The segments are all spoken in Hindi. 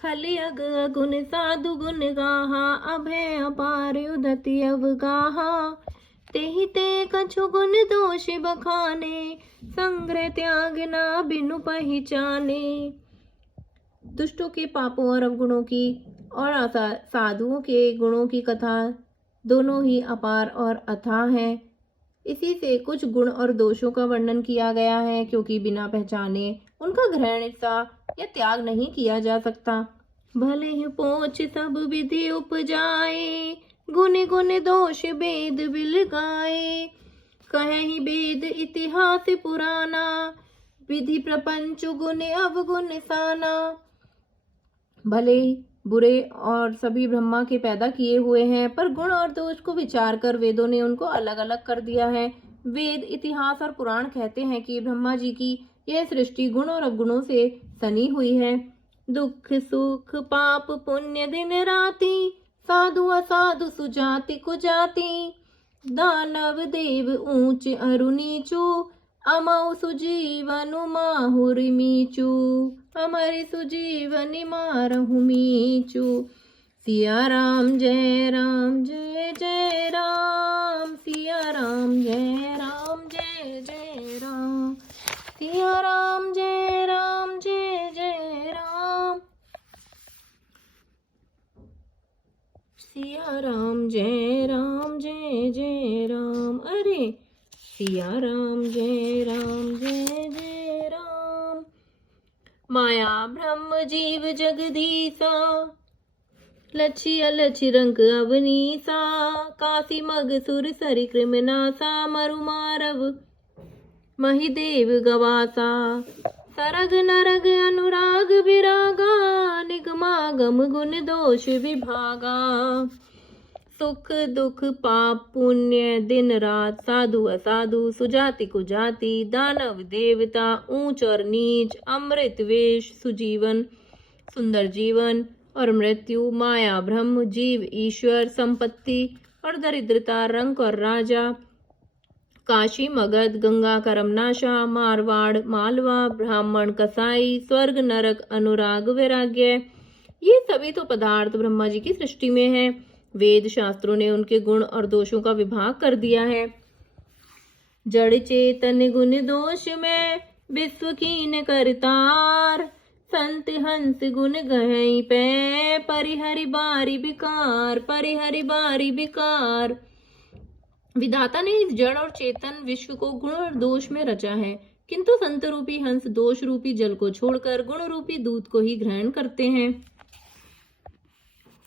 खलि अग अगुन साधु गुण गाहा, अभय अपार उदति अवगाहा। तेहि ते कछु गुण दोष बखाने, संग्रह त्याग ना बिनु पहिचाने। दुष्टों के पापों और अवगुणों की और साधुओं के गुणों की कथा दोनों ही अपार और अथाह है। इसी से कुछ गुण और दोषों का वर्णन किया गया है, क्योंकि बिना पहचाने उनका ग्रहण या त्याग नहीं किया जा सकता। भले ही पोंछ सब विधि उपजाए, गुण गुण दोष वेद बिल गाए। कहे ही वेद इतिहास पुराना, विधि प्रपंच गुण अवगुण साना। भले बुरे और सभी ब्रह्मा के पैदा किए हुए हैं, पर गुण और दोष को विचार कर वेदों ने उनको अलग अलग कर दिया है। वेद, इतिहास और पुराण कहते हैं कि ब्रह्मा जी की यह सृष्टि गुण और अवगुणों से सनी हुई है। दुख सुख पाप पुण्य दिन राति, साधु असाधु सुजाति कुजाति। दानव देव ऊंच अरु नीचू, अमौ सुजीवनु माहुरि मीचू। अमर सुजीवनि मारहु मीचू। सिया राम जय जय राम। सिया राम जय जय राम। सिया राम जय जय राम। सिया राम जय जय राम। अरे सिया राम जय जय राम। माया ब्रह्म जीव जगदीसा, लछि अलछि रंग अवनीसा। काशी मग सुर सरि कृमनासा, मरु मारव महिदेव गवासा। सरग नरग अनुराग विरागा, निगमागम गुण दोष विभागा। सुख दुख पाप पुण्य दिन रात, साधु असाधु सुजाति कुजाति। दानव देवता ऊंच और नीच, अमृत वेश सुजीवन सुंदर जीवन और मृत्यु। माया ब्रह्म जीव ईश्वर, संपत्ति और दरिद्रता, रंक और राजा। काशी मगध गंगा करमनाशा, मारवाड़ मालवा, ब्राह्मण कसाई, स्वर्ग नरक अनुराग वैराग्य। ये सभी तो पदार्थ ब्रह्मा जी की सृष्टि में है। वेद शास्त्रों ने उनके गुण और दोषों का विभाग कर दिया है। जड़ चेतन गुण दोष में, विश्व कीन करतार। संत हंस गुण गहई पे, परिहरि बारी विकार। परिहरि बारी विकार। विधाता ने इस जड़ और चेतन विश्व को गुण और दोष में रचा है, किंतु संत रूपी हंस दोष रूपी जल को छोड़कर गुण रूपी दूध को ही ग्रहण करते हैं।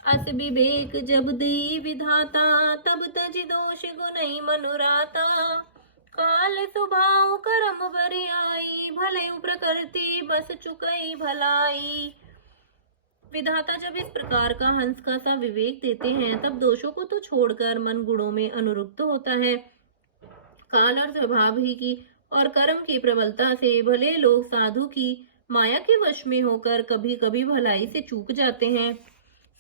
अस विवेक जब दी विधाता, तब तज दोष गुणई मनुराता। काल स्वभाव कर्म बरियाई, भले प्रकृति बस चुकई भलाई। विधाता जब इस प्रकार का हंस का सा विवेक देते हैं, तब दोषों को तो छोड़कर मन गुणों में अनुरुक्त होता है। काल और स्वभाव ही की और कर्म की प्रबलता से भले लोग साधु की माया के वश में होकर कभी कभी भलाई से चूक जाते हैं।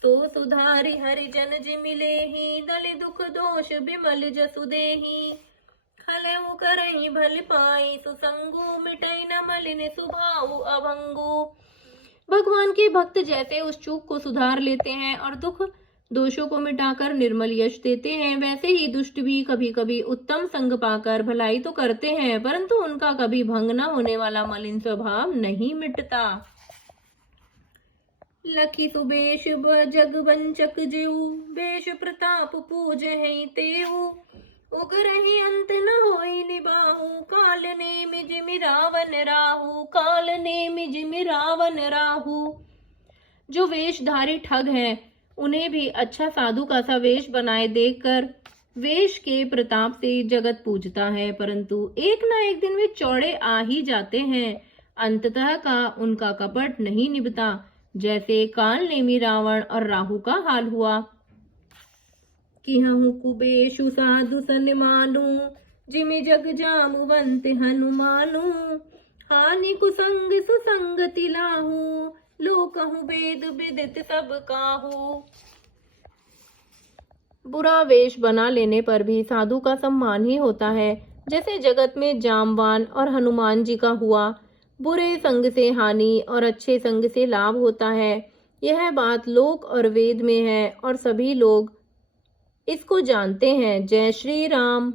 तो सुधारि हरिजन जि मिले ही, दलि दुख दोष बिमल जसु देही। खलहु करहि भल पाई, सुसंगु मिटई न मलिन सुभाउ अभंगु। भगवान के भक्त जैसे उस चूक को सुधार लेते हैं और दुख दोषों को मिटाकर निर्मल यश देते हैं, वैसे ही दुष्ट भी कभी कभी उत्तम संग पाकर भलाई तो करते हैं, परंतु उनका कभी भंग न होने वाला मलिन स्वभाव नहीं मिटता। लखी सुबेश जग वंचक जेऊ, बेश प्रताप पूज है तेऊ। उगरहि अंत न होई निबाहु, काल नेम जिमि रावण राहु। काल नेम जिमि रावण राहु। जो वेशधारी ठग हैं, उन्हें भी अच्छा साधु का सा वेश बनाए देखकर वेश के प्रताप से जगत पूजता है, परंतु एक ना एक दिन वे चौड़े आ ही जाते हैं। अंततः का उनका कपट नहीं निभता, जैसे काल नेमी रावण और राहु का हाल हुआ। कि हूँ कुबेशु साधु सन्मानु, जिमि जग जामुवंत हनुमानु। हानि कुसंग सुसंगति लाहू, लोकहु वेद विदित सब काहू। बुरा वेश बना लेने पर भी साधु का सम्मान ही होता है, जैसे जगत में जामवान और हनुमान जी का हुआ। बुरे संग से हानि और अच्छे संग से लाभ होता है। यह बात लोक और वेद में है और सभी लोग इसको जानते हैं। जय श्री राम।